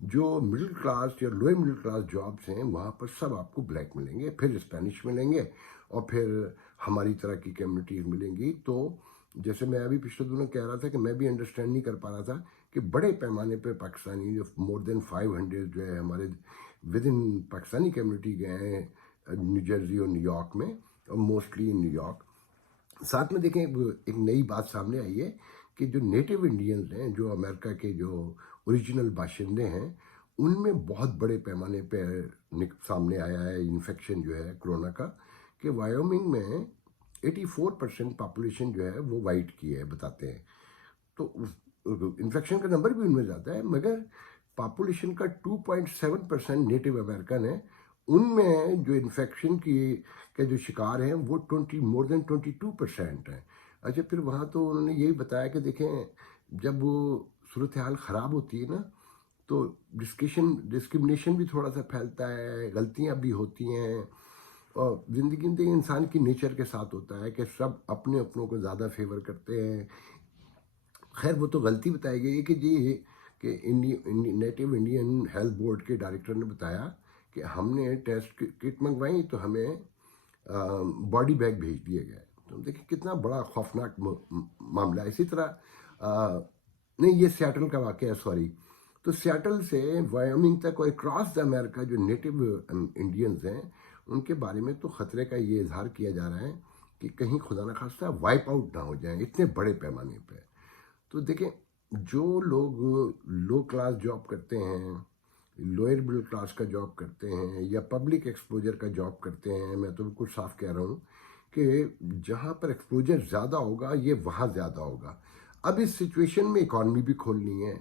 جو middle class یا lower middle class jobs ہیں وہاں پر سب آپ کو بلیک ملیں گے، پھر اسپینش ملیں گے، اور پھر ہماری طرح کی کمیونٹیز ملیں گی. تو جیسے میں ابھی پچھلے دنوں کہہ رہا تھا کہ میں بھی انڈرسٹینڈ نہیں کر پا رہا تھا کہ بڑے پیمانے پہ پاکستانی جو مور دین 500 جو ہے ہمارے ود ان پاکستانی کمیونٹی گئے ہیں نیو جرسی اور نیو یارک میں، اور موسٹلی نیو یارک. ساتھ میں دیکھیں ایک نئی بات سامنے آئی ہے کہ جو نیٹو انڈینز ہیں، جو امریکہ کے جو اوریجنل باشندے ہیں، ان میں بہت بڑے پیمانے پہ سامنے آیا ہے انفیکشن جو ہے کرونا کا، کہ وائیومنگ میں 84% پاپولیشن جو ہے وہ وائٹ کی ہے بتاتے ہیں. تو انفیکشن کا نمبر بھی ان میں زیادہ ہے، مگر پاپولیشن کا 2.7% نیٹو امریکن ہے. ان میں جو انفیکشن کی کے جو شکار ہیں وہ مور دین 22% ہیں. اچھا، پھر وہاں تو انہوں نے یہی بتایا کہ دیکھیں جب وہ صورتحال خراب ہوتی ہے نا تو ڈسکرمنیشن بھی تھوڑا سا پھیلتا ہے، غلطیاں بھی ہوتی ہیں، اور زندگی میں انسان کی نیچر کے ساتھ ہوتا ہے کہ سب اپنے اپنوں کو زیادہ فیور کرتے ہیں. خیر وہ تو غلطی بتائی گئی ہے کہ جی کہ نیٹو انڈین ہیلتھ بورڈ کے ڈائریکٹر نے بتایا کہ ہم نے ٹیسٹ کٹ منگوائی تو ہمیں باڈی بیگ بھیج دیے گئے. تو دیکھیں کتنا بڑا خوفناک معاملہ ہے. اسی طرح نہیں، یہ سیاٹل کا واقعہ ہے، سوری. تو سیاٹل سے وائیومنگ تک اور اکراس دا امریکہ جو نیٹو انڈینز ہیں ان کے بارے میں تو خطرے کا یہ اظہار کیا جا رہا ہے کہ کہیں خدا نخواستہ وائپ آؤٹ نہ ہو جائیں اتنے بڑے پیمانے پہ. تو دیکھیں جو لوگ لو کلاس جاب کرتے ہیں، لوئر مڈل کلاس کا جاب کرتے ہیں، یا پبلک ایکسپوجر کا جاب کرتے ہیں، میں تو بالکل صاف کہہ رہا ہوں کہ جہاں پر ایکسپوجر زیادہ ہوگا یہ وہاں زیادہ ہوگا. اب اس سچویشن میں اکانومی بھی کھولنی ہے،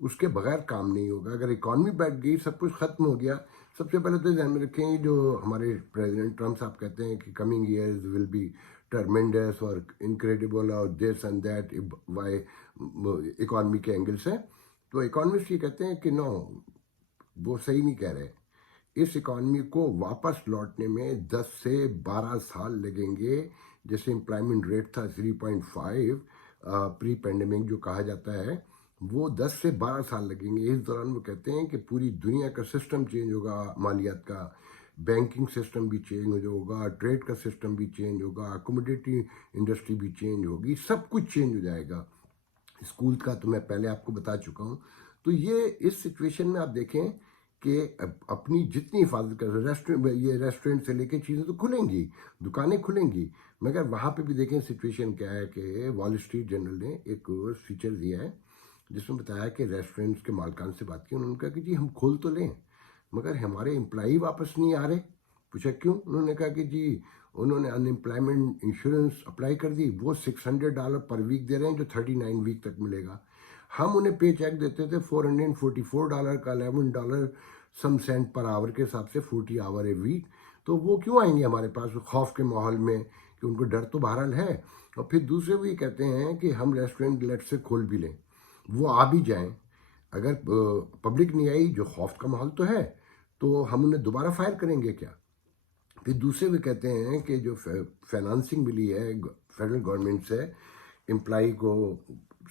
اس کے بغیر کام نہیں ہوگا. اگر اکانومی بیٹھ گئی، سب کچھ ختم ہو گیا. سب سے پہلے تو ذہن میں رکھیں جو ہمارے پریزیڈنٹ ٹرمپ صاحب کہتے ہیں کہ coming years will be tremendous اور انکریڈیبل اور this and that why economy کے اینگل سے. تو اکانومسٹ یہ کہتے ہیں کہ نو، وہ صحیح نہیں کہہ رہے. اس اکانومی کو واپس لوٹنے میں 10 سے 12 سال لگیں گے. جیسے امپلائمنٹ ریٹ تھا 3.5 پری پینڈیمک جو کہا جاتا ہے، وہ 10 سے 12 سال لگیں گے. اس دوران وہ کہتے ہیں کہ پوری دنیا کا سسٹم چینج ہوگا، مالیات کا، بینکنگ سسٹم بھی چینج ہوگا، ٹریڈ کا سسٹم بھی چینج ہوگا، کموڈیٹی انڈسٹری بھی چینج ہوگی، سب کچھ چینج ہو جائے گا. اسکول کا تو میں پہلے آپ کو بتا چکا ہوں. تو یہ اس سچویشن میں آپ دیکھیں کہ اپنی جتنی حفاظت کر ریسٹورینٹ سے لے کے چیزیں تو کھلیں گی، دکانیں کھلیں گی، مگر وہاں پہ بھی دیکھیں سچویشن کیا ہے کہ وال اسٹریٹ جرنل نے ایک فیچر دیا ہے جس میں بتایا کہ ریسٹورینٹس کے مالکان سے بات کی. انہوں نے کہا کہ جی ہم کھول تو لیں مگر ہمارے امپلائی واپس نہیں آ رہے. پوچھا کیوں؟ انہوں نے کہا کہ جی انہوں نے ان امپلائمنٹ انشورنس اپلائی کر دی، وہ $600 پر ویک دے رہے ہیں جو 39 ویک تک ملے گا. ہم انہیں پے چیک دیتے تھے $444 کا، $11 سم سینٹ پر آور کے حساب سے، 40 آور اے ویک. تو وہ کیوں آئیں گے ہمارے پاس خوف کے ماحول میں؟ کہ ان کو ڈر تو بہرحال ہے. اور پھر دوسرے وہ یہ کہتے ہیں کہ ہم ریسٹورینٹ لیٹ سے کھول بھی لیں، وہ آ بھی جائیں، اگر پبلک نہیں آئی، جو خوف کا ماحول تو ہے، تو ہم انہیں دوبارہ فائر کریں گے کیا؟ پھر دوسرے وہ کہتے ہیں کہ جو فائنانسنگ ملی ہے فیڈرل گورنمنٹ سے امپلائی کو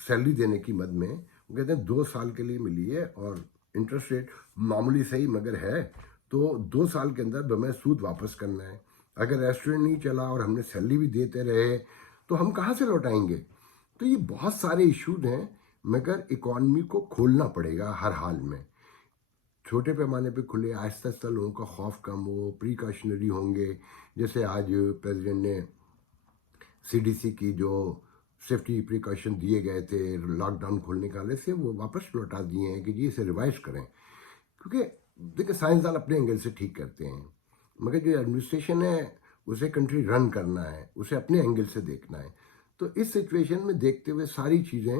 سیلری دینے کی مد میں، وہ کہتے ہیں 2 سال کے لیے ملی ہے، اور انٹرسٹ ریٹ معمولی صحیح مگر ہے، تو 2 سال کے اندر ہمیں سود واپس کرنا ہے. اگر ریسٹورینٹ نہیں چلا اور ہم نے سیلری بھی دیتے رہے تو ہم کہاں سے لوٹائیں گے؟ تو یہ بہت سارے ایشوز ہیں، مگر اکانومی کو کھولنا پڑے گا ہر حال میں. چھوٹے پیمانے پہ کھلے، آہستہ آہستہ لوگوں کا خوف کم ہو، پریکاشنری ہوں گے. جیسے آج پریزیڈنٹ نے CDC کی جو سیفٹی پریکاشن دیے گئے تھے لاک ڈاؤن کھولنے کے حوالے سے، وہ واپس لوٹا دیے ہیں کہ جی اسے ریوائز کریں. کیونکہ دیکھیں سائنسدان اپنے اینگل سے ٹھیک کرتے ہیں، مگر جو ایڈمنسٹریشن ہے اسے کنٹری رن کرنا ہے، اسے اپنے اینگل سے دیکھنا ہے. تو اس سچویشن میں دیکھتے ہوئے ساری چیزیں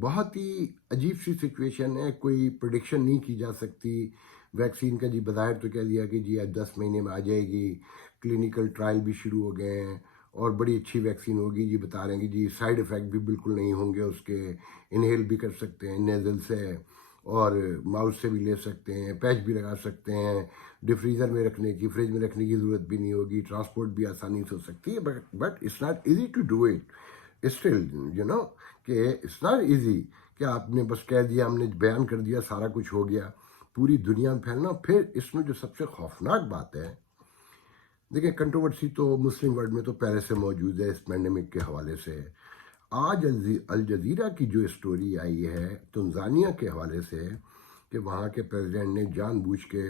بہت ہی عجیب سی سچویشن ہے، کوئی پریڈکشن نہیں کی جا سکتی. ویکسین کا جی بظاہر تو کہہ دیا کہ جی اب 10 مہینے میں آ جائے گی، کلینکل ٹرائل بھی شروع ہو گئے ہیں اور بڑی اچھی ویکسین ہوگی. جی بتا رہے ہیں کہ جی سائیڈ ایفیکٹ بھی بالکل نہیں ہوں گے اس کے، انہیل بھی کر سکتے ہیں نیزل سے، اور ماؤتھ سے بھی لے سکتے ہیں، پیچ بھی لگا سکتے ہیں، ڈیفریزر میں رکھنے کی، فریج میں رکھنے کی ضرورت بھی نہیں ہوگی، ٹرانسپورٹ بھی آسانی سے ہو سکتی ہے. But it's not easy to do it still, کہ اٹس ناٹ ایزی کہ آپ نے بس کہہ دیا، ہم نے بیان کر دیا، سارا کچھ ہو گیا، پوری دنیا میں پھیلنا. پھر اس میں جو سب سے خوفناک بات ہے، دیکھیں کنٹروورسی تو مسلم ورلڈ میں تو پہلے سے موجود ہے اس پینڈیمک کے حوالے سے. آج الجزیرہ کی جو اسٹوری آئی ہے تنزانیہ کے حوالے سے کہ وہاں کے پریزیڈنٹ نے جان بوجھ کے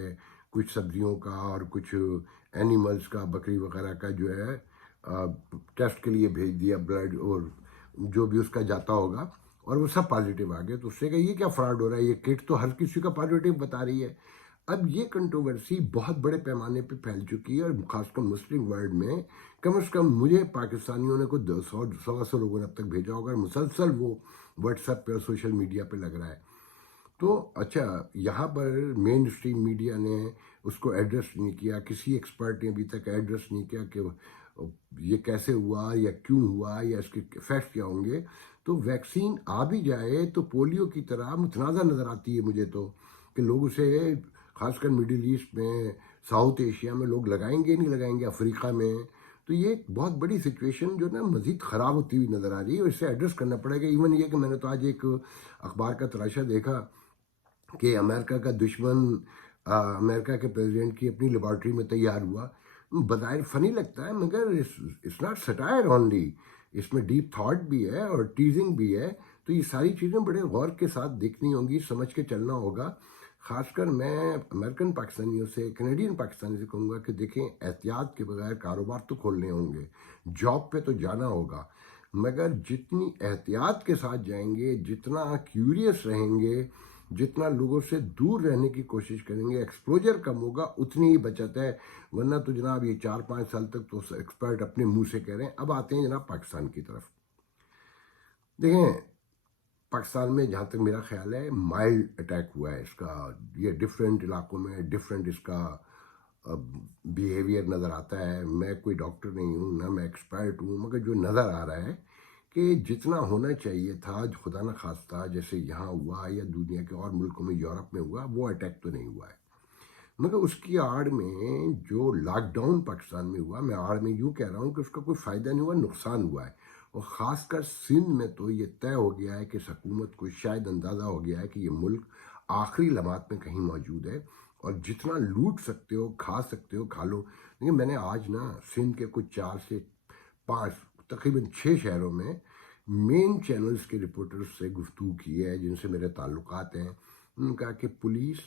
کچھ سبزیوں کا اور کچھ اینیملز کا، بکری وغیرہ کا جو ہے ٹیسٹ کے لیے بھیج دیا، بلڈ اور جو بھی اس کا جاتا ہوگا، اور وہ سب پازیٹیو آ گئے. تو اس سے کہ یہ کیا فراڈ ہو رہا ہے، یہ کٹ تو ہر کسی کا پازیٹیو بتا رہی ہے. اب یہ کنٹروورسی بہت بڑے پیمانے پہ پھیل چکی ہے، اور خاص کر مسلم ورلڈ میں کم از کم مجھے پاکستانیوں نے کوئی 100 لوگوں نے اب تک بھیجا ہوگا، مسلسل وہ واٹس ایپ پہ اور سوشل میڈیا پہ لگ رہا ہے. تو اچھا، یہاں پر مین اسٹریم میڈیا نے اس کو ایڈریس نہیں کیا، کسی ایکسپرٹ نے ابھی تک ایڈریس نہیں کیا کہ یہ کیسے ہوا یا کیوں ہوا یا اس کے افیکٹ کیا ہوں گے. تو ویکسین آ بھی جائے تو پولیو کی طرح متنازع نظر آتی ہے مجھے تو، کہ لوگ اسے خاص کر مڈل ایسٹ میں، ساؤتھ ایشیا میں لوگ لگائیں گے نہیں لگائیں گے، افریقہ میں. تو یہ ایک بہت بڑی سچویشن جو نا مزید خراب ہوتی ہوئی نظر آ رہی ہے، اور اسے ایڈریس کرنا پڑے گا. ایون یہ کہ میں نے تو آج ایک اخبار کا تراشا دیکھا کہ امریکہ کا دشمن امریکہ کے پریزیڈنٹ کی اپنی لیبارٹری میں تیار ہوا. بظاہر فنی لگتا ہے مگر اٹس ناٹ سٹائر اونلی، اس میں ڈیپ تھاٹ بھی ہے اور ٹیزنگ بھی ہے. تو یہ ساری چیزیں بڑے غور کے ساتھ دیکھنی ہوں گی، سمجھ کے چلنا ہوگا. خاص کر میں امریکن پاکستانیوں سے، کینیڈین پاکستانی سے کہوں گا کہ دیکھیں احتیاط کے بغیر کاروبار تو کھولنے ہوں گے، جاب پہ تو جانا ہوگا، مگر جتنی احتیاط کے ساتھ جائیں گے، جتنا کیوریس رہیں گے، جتنا لوگوں سے دور رہنے کی کوشش کریں گے، ایکسپوجر کم ہوگا، اتنی ہی بچت ہے. ورنہ تو جناب یہ 4-5 سال تک تو ایکسپرٹ اپنے منہ سے کہہ رہے ہیں. اب آتے ہیں جناب پاکستان کی طرف. دیکھیں پاکستان میں جہاں تک میرا خیال ہے مائلڈ اٹیک ہوا ہے اس کا. یہ ڈفرینٹ علاقوں میں ڈفرینٹ اس کا بیہیویئر نظر آتا ہے. میں کوئی ڈاکٹر نہیں ہوں، نہ میں ایکسپرٹ ہوں، مگر جو نظر آ رہا ہے کہ جتنا ہونا چاہیے تھا، خدا نہ خواستہ جیسے یہاں ہوا یا دنیا کے اور ملکوں میں، یورپ میں ہوا، وہ اٹیک تو نہیں ہوا ہے. مگر اس کی آڑ میں جو لاک ڈاؤن پاکستان میں ہوا، میں آڑ میں یوں کہہ رہا ہوں کہ اس کا کوئی فائدہ نہیں ہوا، نقصان ہوا ہے. اور خاص کر سندھ میں تو یہ طے ہو گیا ہے کہ اس حکومت کو شاید اندازہ ہو گیا ہے کہ یہ ملک آخری لمحات میں کہیں موجود ہے، اور جتنا لوٹ سکتے ہو، کھا سکتے ہو، کھا لو. لیکن میں نے آج نا سندھ کے کچھ 4 سے 5 تقریباً 6 شہروں میں مین چینلز کے رپورٹرز سے گفتگو کی ہے جن سے میرے تعلقات ہیں. انہوں نے کہا کہ پولیس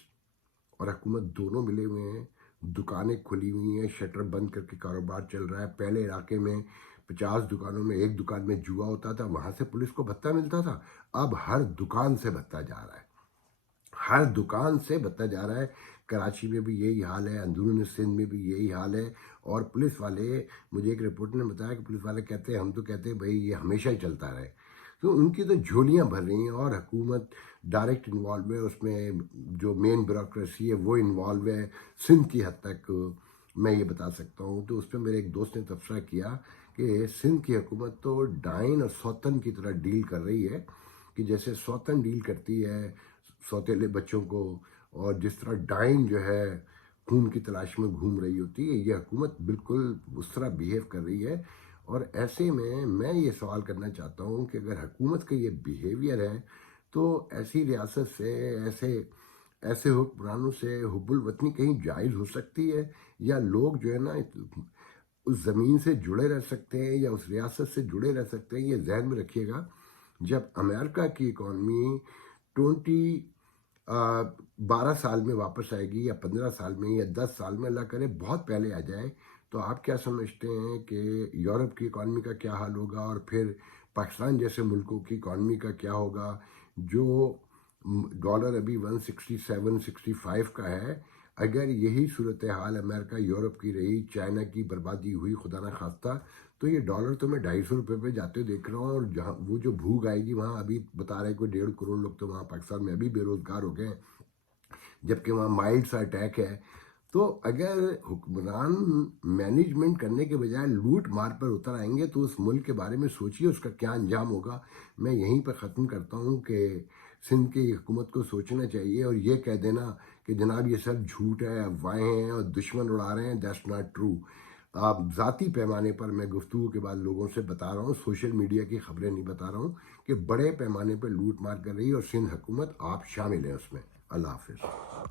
اور حکومت دونوں ملے ہوئے ہیں، دکانیں کھلی ہوئی ہیں، شٹر بند کر کے کاروبار چل رہا ہے. پہلے علاقے میں 50 دکانوں میں ایک دکان میں جوا ہوتا تھا، وہاں سے پولیس کو بھتہ ملتا تھا. اب ہر دکان سے بھتہ جا رہا ہے، ہر دکان سے بھتہ جا رہا ہے. کراچی میں بھی یہی حال ہے، اندرون سندھ میں بھی یہی حال ہے. اور پولیس والے، مجھے ایک رپورٹر نے بتایا کہ پولیس والے کہتے ہیں ہم تو کہتے ہیں بھائی یہ ہمیشہ ہی چلتا رہے. تو ان کی تو جھولیاں بھر رہی ہیں، اور حکومت ڈائریکٹ انوالو ہے اس میں، جو مین بیوروکریسی ہے وہ انوالو ہے سندھ کی حد تک میں یہ بتا سکتا ہوں. تو اس پہ میرے ایک دوست نے تبصرہ کیا کہ سندھ کی حکومت تو ڈائن اور سوتن کی طرح ڈیل کر رہی ہے، کہ جیسے سوتن ڈیل کرتی ہے سوتیلے بچوں کو، اور جس طرح ڈائن جو ہے خون کی تلاش میں گھوم رہی ہوتی ہے، یہ حکومت بالکل اس طرح بیہیو کر رہی ہے. اور ایسے میں یہ سوال کرنا چاہتا ہوں کہ اگر حکومت کا یہ بیہیویئر ہے تو ایسی ریاست سے، ایسے حکمرانوں سے حب الوطنی کہیں جائز ہو سکتی ہے؟ یا لوگ جو ہے نا اس زمین سے جڑے رہ سکتے ہیں یا اس ریاست سے جڑے رہ سکتے ہیں؟ یہ ذہن میں رکھیے گا. جب امریکہ کی اکانومی 12 سال میں واپس آئے گی، یا 15 سال میں، یا 10 سال میں، اللہ کرے بہت پہلے آ جائے، تو آپ کیا سمجھتے ہیں کہ یورپ کی اکانومی کا کیا حال ہوگا، اور پھر پاکستان جیسے ملکوں کی اکانومی کا کیا ہوگا؟ جو ڈالر ابھی 167-165 کا ہے، اگر یہی صورتحال امریکہ یورپ کی رہی، چائنا کی بربادی ہوئی خدا نہ خواستہ، تو یہ ڈالر تو میں 250 روپے پہ جاتے دیکھ رہا ہوں. اور جہاں وہ جو بھوک آئے گی، وہاں ابھی بتا رہے کوئی 1.5 کروڑ لوگ تو وہاں پاکستان میں ابھی بے روزگار ہو گئے ہیں، جبکہ وہاں مائلڈ سا اٹیک ہے. تو اگر حکمران مینجمنٹ کرنے کے بجائے لوٹ مار پر اتر آئیں گے تو اس ملک کے بارے میں سوچیے اس کا کیا انجام ہوگا. میں یہیں پر ختم کرتا ہوں کہ سندھ کی حکومت کو سوچنا چاہیے، اور یہ کہہ دینا کہ جناب یہ سب جھوٹ ہے، افواہیں ہیں اور دشمن اڑا رہے ہیں، دیٹس ناٹ ٹرو. آپ ذاتی پیمانے پر میں گفتگو کے بعد لوگوں سے بتا رہا ہوں، سوشل میڈیا کی خبریں نہیں بتا رہا ہوں، کہ بڑے پیمانے پہ لوٹ مار کر رہی ہے، اور سندھ حکومت آپ شامل ہیں اس میں۔ اللہ حافظ۔